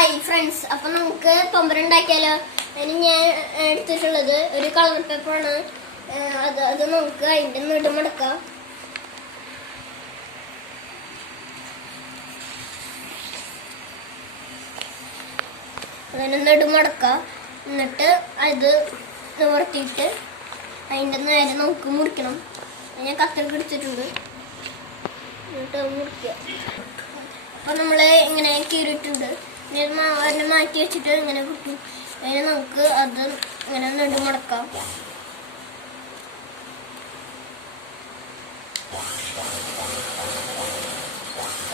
Hi friends അപ്പൊ നമുക്ക് പമ്പരുണ്ടാക്കിയാലോ അതിന് ഞാൻ എടുത്തിട്ടുള്ളത് ഒരു കളർ പേപ്പറാണ് അത് അത് നമുക്ക് അതിന്റെ നെടുമടക്കാം അതിനെ നെടുമടക്കാം എന്നിട്ട് അത് നിവർത്തിയിട്ട് അതിന്റെ നേരെ നമുക്ക് മുറിക്കണം. ഞാൻ കത്തൊക്കെ എടുത്തിട്ടുണ്ട്. എന്നിട്ട് മുറിക്കുക അപ്പൊ നമ്മൾ ഇങ്ങനെ കീറിയിട്ടുണ്ട്? അതിനെ മാറ്റി വെച്ചിട്ട് ഇങ്ങനെ കിട്ടും അതിന് നമുക്ക് അത് ഇങ്ങനെ നെടുമടക്കാം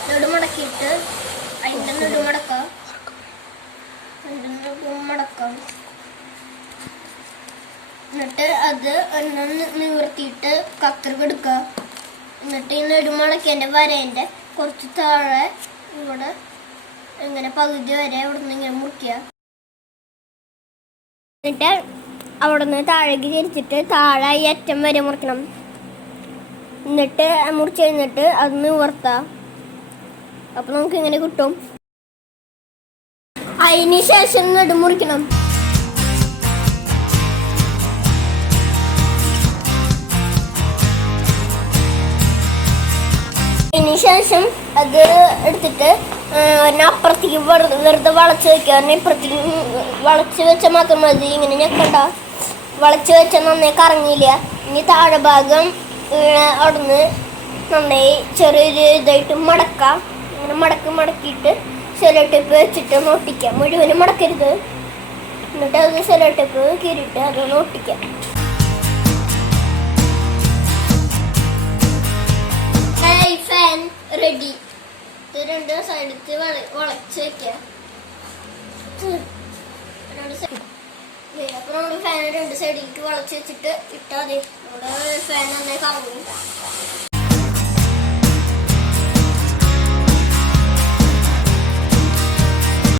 നെടുമുടക്കിയിട്ട് അതിന്റെ നെടുമുടക്കാം അതിന്റെ നെടുമുടക്കാം എന്നിട്ട് അത് എണ്ണം നിവർത്തിയിട്ട് കക്കർക്ക് എടുക്കുക എന്നിട്ട് ഈ നെടുമുളക്കേന്റെ വരേന്റെ കുറച്ച് താഴെ ഇവിടെ ഇങ്ങനെ പകുതി വരെ അവിടെ നിന്ന് ഇങ്ങനെ മുറിക്കുക എന്നിട്ട് അവിടെ നിന്ന് താഴേക്ക് തിരിച്ചിട്ട് താഴെ ഈ അറ്റം വരെ മുറിക്കണം. എന്നിട്ട് മുറിച്ച് കഴിഞ്ഞിട്ട് അതൊന്ന് നിവർത്താം അപ്പൊ നമുക്ക് ഇങ്ങനെ കിട്ടും. അതിന് ശേഷം നെടുമുറിക്കണം അതിന് ശേഷം അത് എടുത്തിട്ട് അപ്പുറത്തേക്ക് വെറുതെ വളച്ച് വെക്കുക ഇപ്പുറത്തേക്ക് വളച്ച് വെച്ചാൽ മാത്രം മതി. ഇങ്ങനെ ഞെക്കണ്ട വളച്ച് വെച്ചാൽ നന്നായി കറങ്ങിയില്ല. ഇനി താഴെ ഭാഗം അവിടുന്ന് നന്നായി ചെറിയൊരു ഇതായിട്ട് മടക്കാം. ഇങ്ങനെ മടക്കി മടക്കിയിട്ട് സെലോ ടേപ്പ് വെച്ചിട്ട് നോട്ടിക്കാം മുഴുവനും മടക്കരുത്. എന്നിട്ട് അത് സെലോ ടേപ്പ് കീറിയിട്ട് അതൊന്ന് ഒട്ടിക്കാം. രണ്ട് സൈഡിലേക്ക് വളച്ച് വെക്കാം. രണ്ട് സൈഡ് അപ്പൊ നമ്മുടെ ഫാൻ രണ്ട് സൈഡിലേക്ക് വളച്ച് വെച്ചിട്ട് ഇട്ടാൽ മതി. നമ്മുടെ ഫാൻ നന്നായി കറങ്ങും.